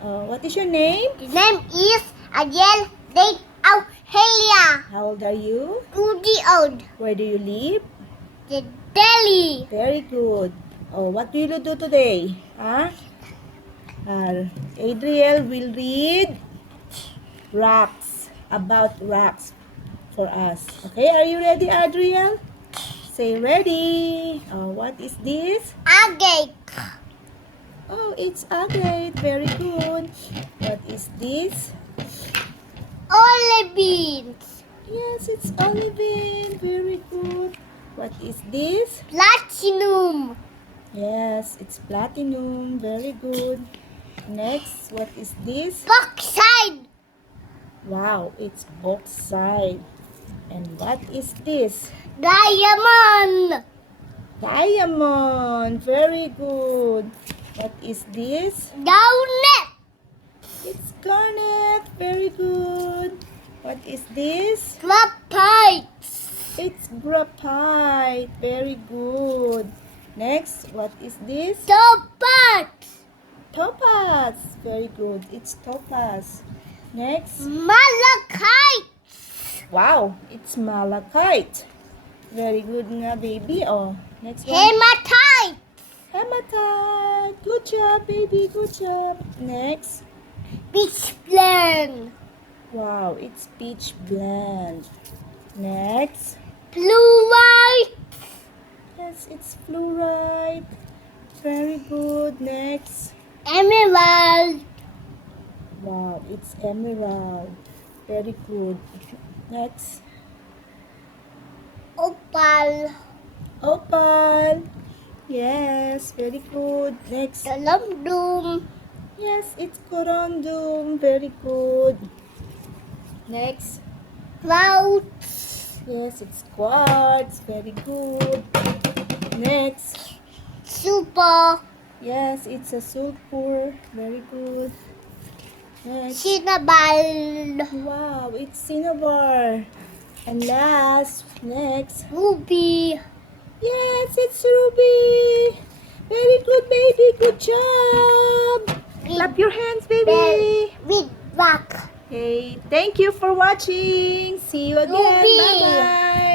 What is your name? The name is Adele Date Auhelia. How old are you? 2 years old. Where do you live? The Delhi. Very good. What will you do today? Huh? Adriel will read rocks, about rocks for us. Okay, are you ready, Adriel? Say ready. What is this? Agate. Oh, it's agate. Very good. What is this? Olive beans. Yes, it's olivine. Very good. What is this? Platinum. Yes, it's platinum. Very good. Next, what is this? Bauxite. Wow, it's bauxite. And what is this? Diamond. Diamond. Very good. What is this? Donut. It's garnet. Very good. What is this? Graphite. It's graphite. Very good. Next, what is this? Topaz. Topaz. Very good. It's topaz. Next. Malachite. Wow, it's malachite. Very good nga, baby. Next one. Hematite. Hematite. Good job, baby. Good job. Next. Peach blend. Wow, it's peach blend. Next. Fluorite. Yes, it's fluorite. Very good. Next. Emerald. Wow, it's emerald. Very good. Next. Opal. Opal. Yes, very good. Next. Calumdum. Yes, it's corundum. Very good. Next. Clouds. Yes, it's quartz. Very good. Next. Super. Yes, it's a sulfur. Very good. Next. Cinnamon. Wow, it's cinnabar. And last, next. Ruby. Yes, it's ruby. Very good, baby. Good job. Clap your hands, baby. With rock. Okay, thank you for watching. See you again. Ruby. Bye-bye.